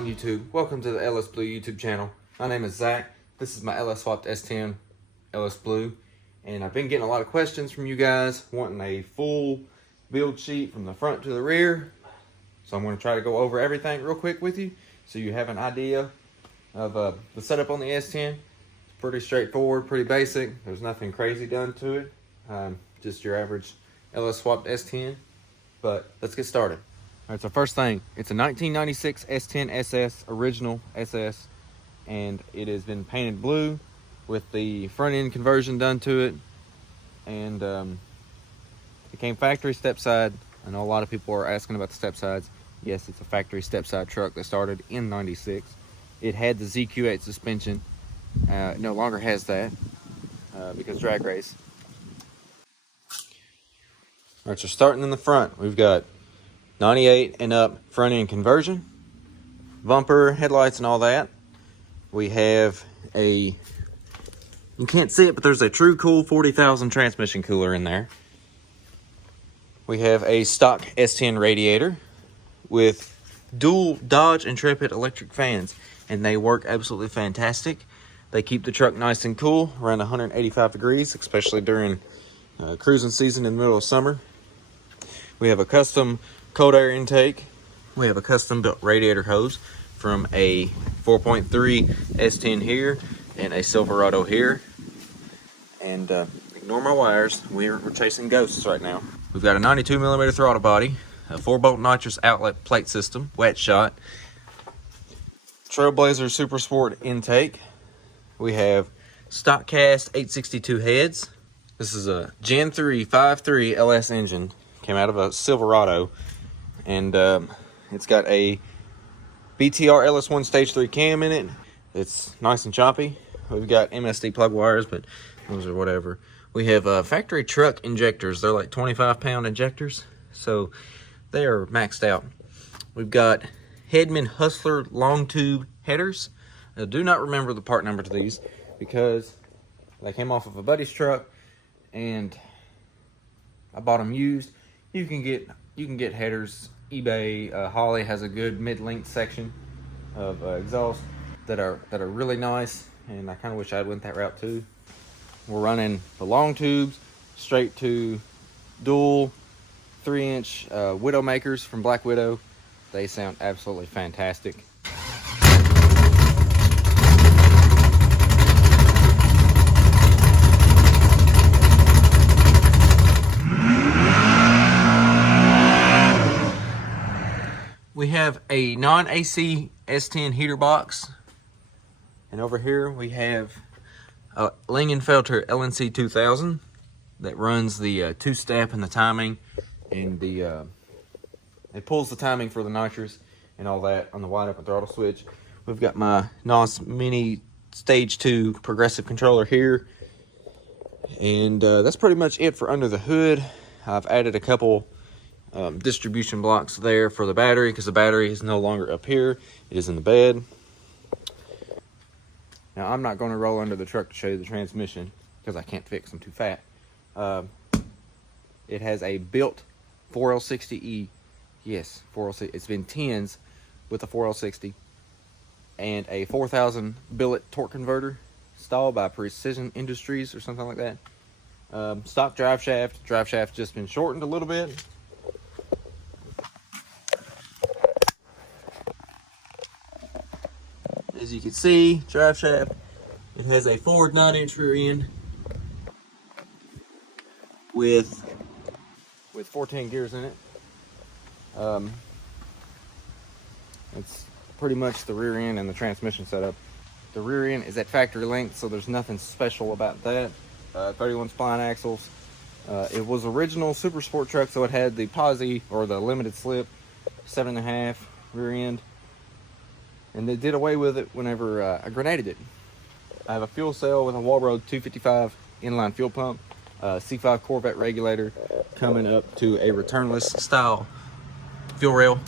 on YouTube? Welcome to the LsBluu YouTube channel. My name is Zach. This is my LS-swapped S10 LsBluu, and I've been getting a lot of questions from you guys wanting a full build sheet from the front to the rear. So I'm going to try to go over everything real quick with you so you have an idea of the setup on the S10. It's pretty straightforward, pretty basic. There's nothing crazy done to it. Just your average LS-swapped S10. But let's get started. All right, so first thing, it's a 1996 S10 SS, original SS, and it has been painted blue with the front end conversion done to it. And it came factory step side. I know a lot of people are asking about the step sides. Yes, it's a factory step side truck that started in 96. It had the ZQ8 suspension. It no longer has that because drag race. All right, so starting in the front, we've got 98 and up front end conversion, bumper, headlights, and all that. We have you can't see it, but there's a True Cool 40,000 transmission cooler in there. We have a stock S10 radiator with dual Dodge Intrepid electric fans, and they work absolutely fantastic. They keep the truck nice and cool, around 185 degrees, especially during cruising season in the middle of summer. We have a custom cold air intake. We have a custom built radiator hose from a 4.3 S10 here and a Silverado here. And ignore my wires, we're chasing ghosts right now. We've got a 92mm throttle body, a 4-bolt nitrous outlet plate system, wet shot, Trailblazer Super Sport intake. We have stock cast 862 heads. This is a Gen 3 5.3 LS engine. Came out of a Silverado, and it's got a BTR LS1 Stage 3 cam in it. It's nice and choppy. We've got MSD plug wires, but those are whatever. We have factory truck injectors. They're like 25-pound injectors, so they are maxed out. We've got Hedman Hustler long tube headers. I do not remember the part number to these because they came off of a buddy's truck, and I bought them used. You can get headers. eBay, Holly has a good mid-length section of exhaust that are really nice, and I kind of wish I'd went that route too. We're running the long tubes straight to dual 3-inch Widowmakers from Black Widow. They sound absolutely fantastic. We have a non-AC S10 heater box, and over here we have a Langenfelter LNC 2000 that runs the two-step and the timing, and it pulls the timing for the nitrous and all that on the wide open throttle switch. We've got my NOS Mini Stage 2 progressive controller here, and that's pretty much it for under the hood. I've added a couple distribution blocks there for the battery because the battery is no longer up here. It is in the bed. Now I'm not going to roll under the truck to show you the transmission because I can't fix. I'm too fat. It has a built 4L60E. Yes, 4L60. It's been 10s with a 4L60 and a 4000 billet torque converter installed by Precision Industries or something like that. Stock drive shaft. Drive shaft's just been shortened a little bit. As you can see, drive shaft, it has a forward 9-inch rear end with 14 gears in it. It's pretty much the rear end and the transmission setup. The rear end is at factory length, so there's nothing special about that. 31 spline axles. It was original Super Sport truck, so it had the posi or the limited slip 7.5 rear end. And they did away with it whenever I grenaded it. I have a fuel cell with a Walbro 255 inline fuel pump, C5 Corvette regulator coming up to a returnless style fuel rail.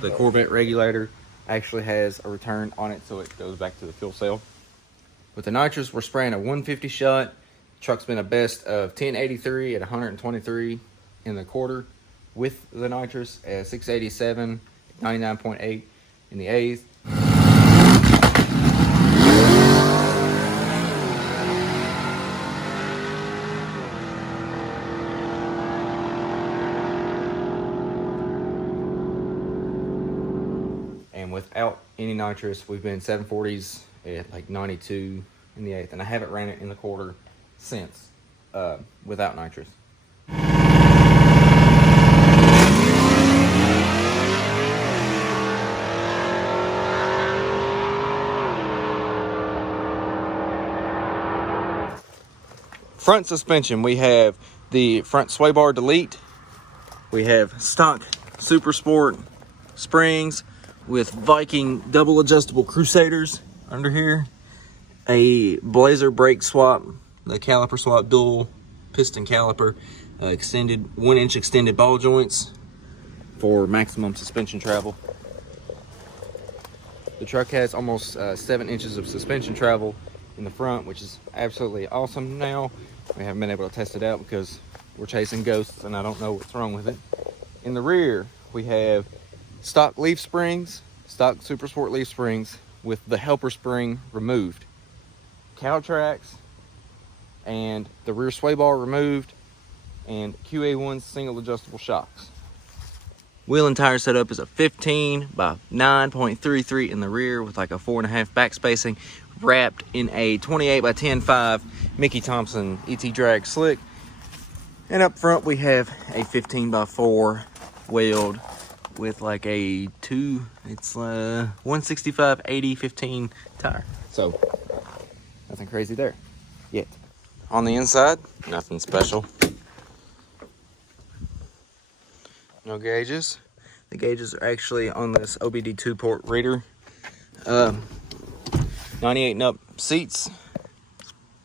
The Corvette regulator actually has a return on it, so it goes back to the fuel cell. With the nitrous, we're spraying a 150 shot. Truck's been a best of 1083 at 123 in the quarter with the nitrous, 687, 99.8. in the 8th. And without any nitrous, we've been 740s at like 92 in the 8th, and I haven't ran it in the quarter since without nitrous. Front suspension, we have the front sway bar delete. We have stock Super Sport springs with Viking double adjustable Crusaders under here. A Blazer brake swap, the caliper swap, dual piston caliper, extended 1-inch extended ball joints for maximum suspension travel. The truck has almost 7 inches of suspension travel in the front, which is absolutely awesome now. We haven't been able to test it out because we're chasing ghosts and I don't know what's wrong with it. In the rear, we have stock leaf springs, stock Super Sport leaf springs with the helper spring removed, cow tracks, and the rear sway bar removed, and QA1 single adjustable shocks. Wheel and tire setup is a 15 by 9.33 in the rear with like a 4.5 back spacing, wrapped in a 28 by 10.5 Mickey Thompson ET drag slick. And up front we have a 15 by 4 whaled with like a 165 80 15 tire. So nothing crazy there yet. On the inside, nothing special. No gauges. The gauges are actually on this OBD2 port reader. 98 and up seats,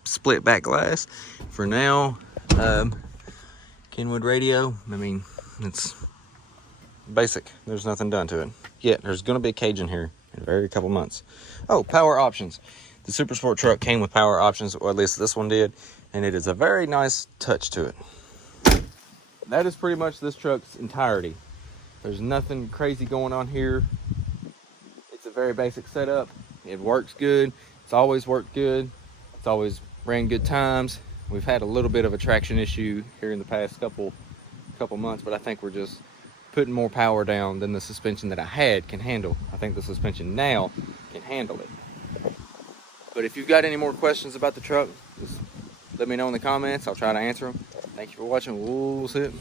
split back glass. For now, Kenwood radio. I mean, it's basic. There's nothing done to it yet. There's going to be a cage in here in a very couple months. Oh, power options. The Super Sport truck came with power options, or at least this one did, and it is a very nice touch to it. That is pretty much this truck's entirety. There's nothing crazy going on here. It's a very basic setup. It works good. It's always worked good. It's always ran good times. We've had a little bit of a traction issue here in the past couple months, but I think we're just putting more power down than the suspension that I had can handle. I think the suspension now can handle it. But if you've got any more questions about the truck, just let me know in the comments. I'll try to answer them. Thank you for watching. We'll see you.